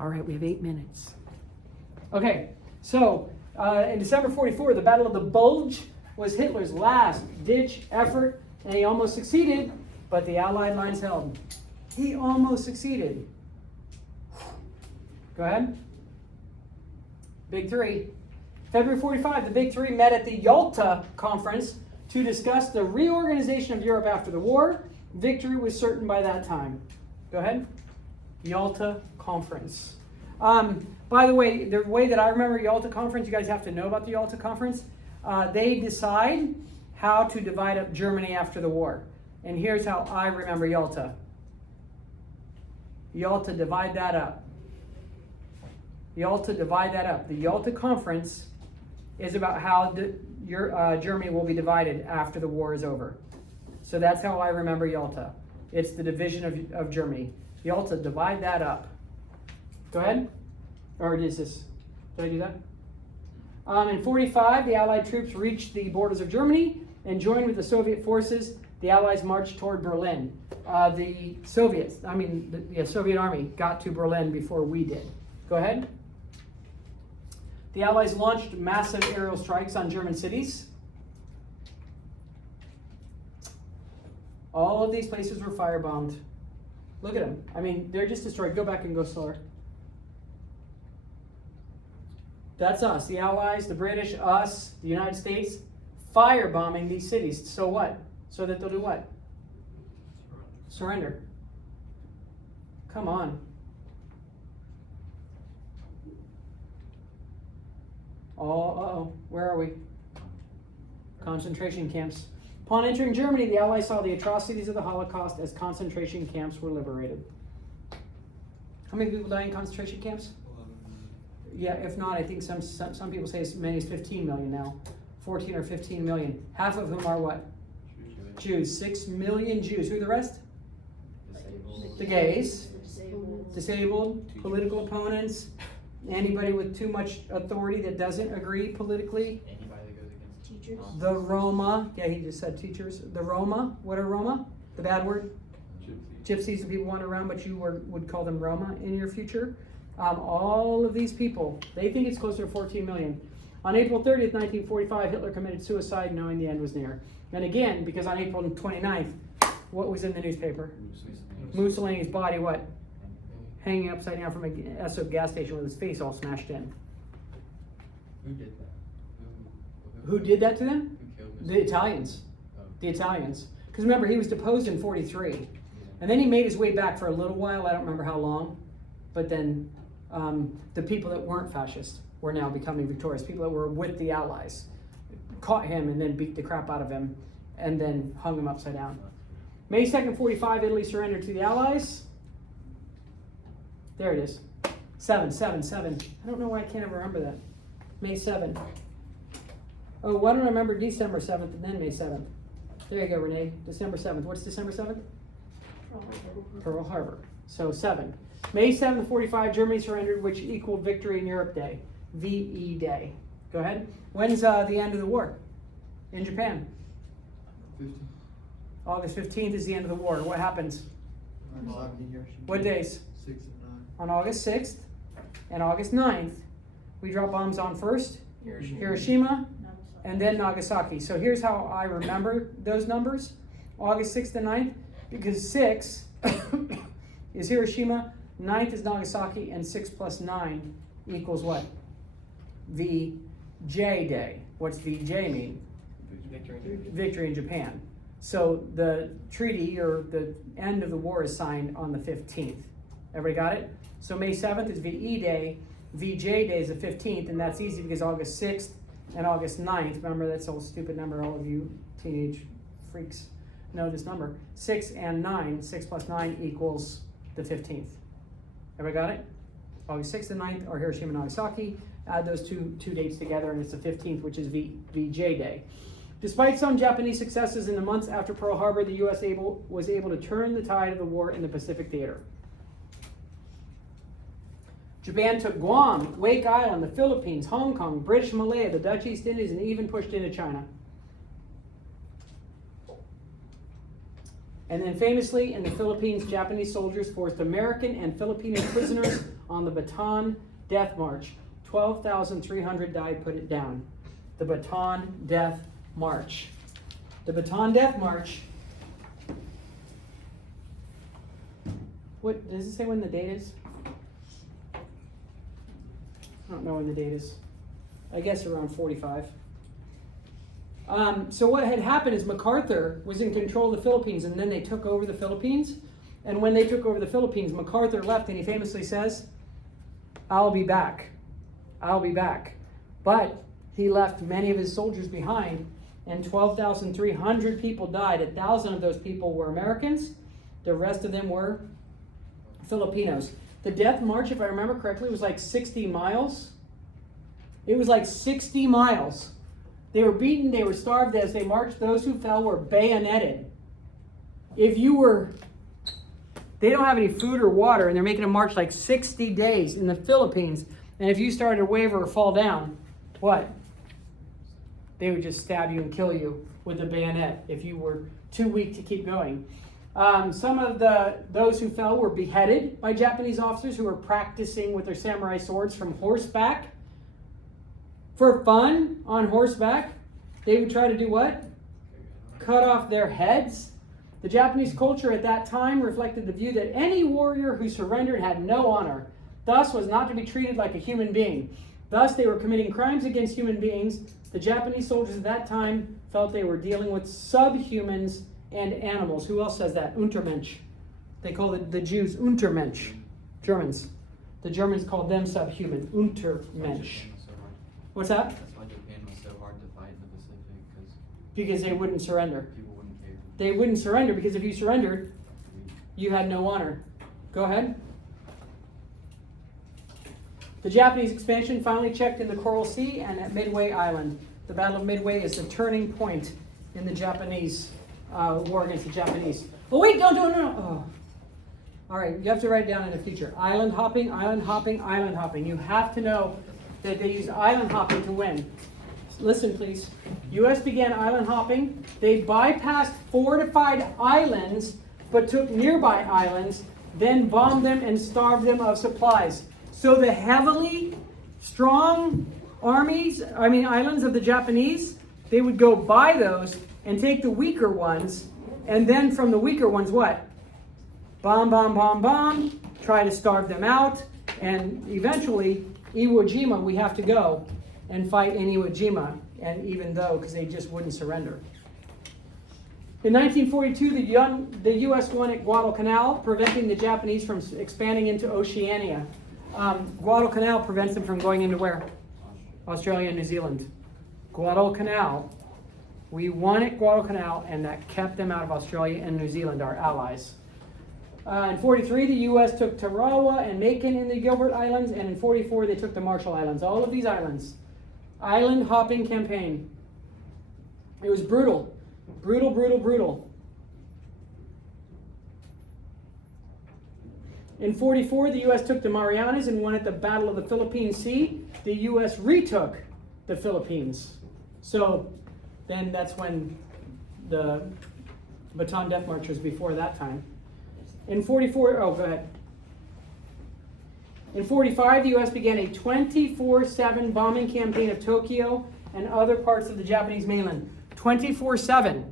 All right, we have 8 minutes. Okay, so in December 44, the Battle of the Bulge was Hitler's last-ditch effort, and he almost succeeded, but the Allied lines held. He almost succeeded. Go ahead. Big Three. February 45, the Big Three met at the Yalta Conference to discuss the reorganization of Europe after the war. Victory was certain by that time. Go ahead. Yalta Conference. By the way that I remember Yalta Conference, you guys have to know about the Yalta Conference. They decide how to divide up Germany after the war. And here's how I remember Yalta. Yalta, divide that up. Yalta, divide that up. The Yalta Conference is about how Germany will be divided after the war is over. So that's how I remember Yalta. It's the division of Germany. Yalta, divide that up. Go ahead. Or is this? Did I do that? In 45, the Allied troops reached the borders of Germany and joined with the Soviet forces. The Allies marched toward Berlin. The Soviet Army got to Berlin before we did. Go ahead. The Allies launched massive aerial strikes on German cities. All of these places were firebombed. Look at them. I mean, they're just destroyed. Go back and go slower. That's us, the Allies, the British, us, the United States, firebombing these cities. So what? So that they'll do what? Surrender. Come on. Oh, where are we? Concentration camps. Upon entering Germany, the Allies saw the atrocities of the Holocaust as concentration camps were liberated. How many people die in concentration camps? Yeah, if not, I think some people say as many as 15 million now. 14 or 15 million. Half of whom are what? Jews. 6 million Jews. Who are the rest? The gays. Disabled. Political opponents. Anybody with too much authority that doesn't agree politically. Anybody that goes against teachers. The Roma. Yeah, he just said teachers. The Roma. What are Roma? The bad word? Gypsies, the people wander around, but you would call them Roma in your future. All of these people, they think it's closer to 14 million. On April 30th, 1945, Hitler committed suicide knowing the end was near. And again, because on April 29th, what was in the newspaper? Mussolini's body, what? Hanging upside down from a Esso gas station with his face all smashed in. Who did that? Who did that to them? Who killed The Italians. The Italians. Because remember, he was deposed in 43. And then he made his way back for a little while. I don't remember how long. But then the people that weren't fascist were now becoming victorious. People that were with the Allies caught him and then beat the crap out of him and then hung him upside down. May 2nd, 45, Italy surrendered to the Allies. There it is. 7. I don't know why I can't ever remember that. May 7th. Oh, why don't I remember December 7th and then May 7th? There you go, Renee. December 7th. What's December 7th? Pearl Harbor. So 7. May 7th, 45, Germany surrendered, which equaled Victory in Europe Day. VE Day. Go ahead. When's the end of the war in Japan? 15. August 15th is the end of the war. What happens? What days? 6 and 9. On August 6th and August 9th, we drop bombs on first Hiroshima and then Nagasaki. So here's how I remember those numbers. August 6th and 9th, because 6 is Hiroshima, 9th is Nagasaki, and 6 plus 9 equals what? VJ Day. What's VJ mean? Victory in Japan. So the treaty, or the end of the war, is signed on the 15th. Everybody got it? So May 7th is VE Day, VJ Day is the 15th, and that's easy because August 6th and August 9th, remember that's a stupid number, all of you teenage freaks know this number. 6 and 9, 6 plus 9 equals the 15th. Everybody got it? August 6th and 9th are Hiroshima and Nagasaki. Add those two dates together and it's the 15th, which is VJ Day. Despite some Japanese successes in the months after Pearl Harbor, the U.S. was able to turn the tide of the war in the Pacific theater. Japan took Guam, Wake Island, the Philippines, Hong Kong, British Malaya, the Dutch East Indies, and even pushed into China. And then famously, in the Philippines, Japanese soldiers forced American and Filipino prisoners on the Bataan Death March. 12,300 died, put it down. The Bataan Death March. The Bataan Death March. What does it say when the date is? I don't know when the date is. I guess around 45. So what had happened is MacArthur was in control of the Philippines, and then they took over the Philippines. And when they took over the Philippines, MacArthur left, and he famously says, "I'll be back. I'll be back." But he left many of his soldiers behind, and 12,300 people died. 1,000 of those people were Americans. The rest of them were Filipinos. The death march, if I remember correctly, was like 60 miles. It was like 60 miles. They were beaten, they were starved as they marched. Those who fell were bayoneted. They don't have any food or water, and they're making a march like 60 days in the Philippines. And if you started to waver or fall down, what? They would just stab you and kill you with a bayonet if you were too weak to keep going. Some of those who fell were beheaded by Japanese officers who were practicing with their samurai swords from horseback. For fun, on horseback, they would try to do what? Cut off their heads. The Japanese culture at that time reflected the view that any warrior who surrendered had no honor, thus was not to be treated like a human being. Thus, they were committing crimes against human beings. The Japanese soldiers at that time felt they were dealing with subhumans and animals. Who else says that? Untermensch. They call the Jews Untermensch. Germans. The Germans called them subhuman. Untermensch. What's that? That's why Japan was so hard to fight in the Pacific, Because they wouldn't surrender. people wouldn't care. They wouldn't surrender because if you surrendered, you had no honor. Go ahead. The Japanese expansion finally checked in the Coral Sea and at Midway Island. The Battle of Midway is the turning point in the Japanese war against the Japanese. Oh wait, don't. Oh. All right, you have to write it down in the future. Island hopping, island hopping, island hopping. You have to know that they used island hopping to win. Listen, please. U.S. began island hopping. They bypassed fortified islands, but took nearby islands, then bombed them and starved them of supplies. So the heavily strong islands of the Japanese, they would go by those and take the weaker ones, and then from the weaker ones, what? Bomb, bomb, bomb, bomb, try to starve them out, and eventually, Iwo Jima, we have to go and fight in Iwo Jima, and even though, because they just wouldn't surrender. In 1942, the U.S. won at Guadalcanal, preventing the Japanese from expanding into Oceania. Guadalcanal prevents them from going into where? Australia and New Zealand. Guadalcanal. We won at Guadalcanal, and that kept them out of Australia and New Zealand, our allies. In 43, the U.S. took Tarawa and Macon in the Gilbert Islands, and in 44, they took the Marshall Islands. All of these islands. Island hopping campaign. It was brutal. Brutal, brutal, brutal. In 44, the U.S. took the Marianas and won at the Battle of the Philippine Sea. The U.S. retook the Philippines. So then that's when the Bataan Death March was before that time. In 44, go ahead. In 45, the U.S. began a 24/7 bombing campaign of Tokyo and other parts of the Japanese mainland. 24/7.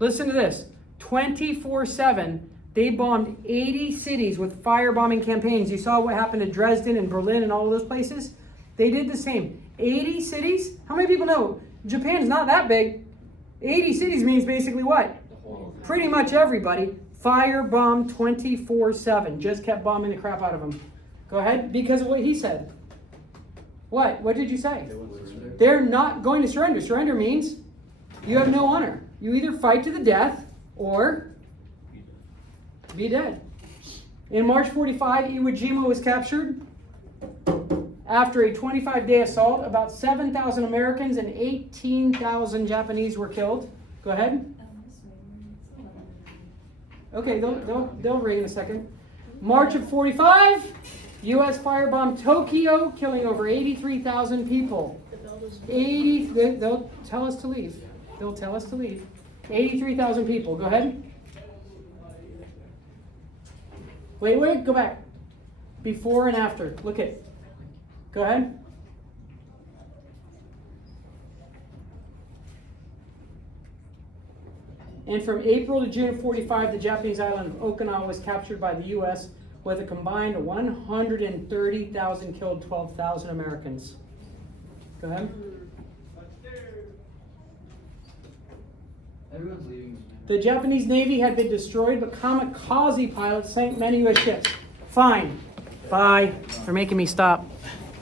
Listen to this. 24/7. They bombed 80 cities with firebombing campaigns. You saw what happened to Dresden and Berlin and all of those places? They did the same. 80 cities? How many people know? Japan's not that big. 80 cities means basically what? Pretty much everybody. Firebomb 24/7. Just kept bombing the crap out of them. Go ahead. Because of what he said. What? What did you say? They're not going to surrender. Surrender means you have no honor. You either fight to the death or be dead. In March 45, Iwo Jima was captured. After a 25-day assault, about 7,000 Americans and 18,000 Japanese were killed. Go ahead. Okay, they'll ring in a second. March of 45, U.S. firebombed Tokyo, killing over 83,000 people. They'll tell us to leave. They'll tell us to leave. 83,000 people. Go ahead. Wait, go back. before and after. Look at. Go ahead. And from April to June of 45, the Japanese island of Okinawa was captured by the U.S. with a combined 130,000 killed, 12,000 Americans. Go ahead. Everyone's leaving. The Japanese Navy had been destroyed, but kamikaze pilots sank many U.S. ships. Fine. Bye for making me stop.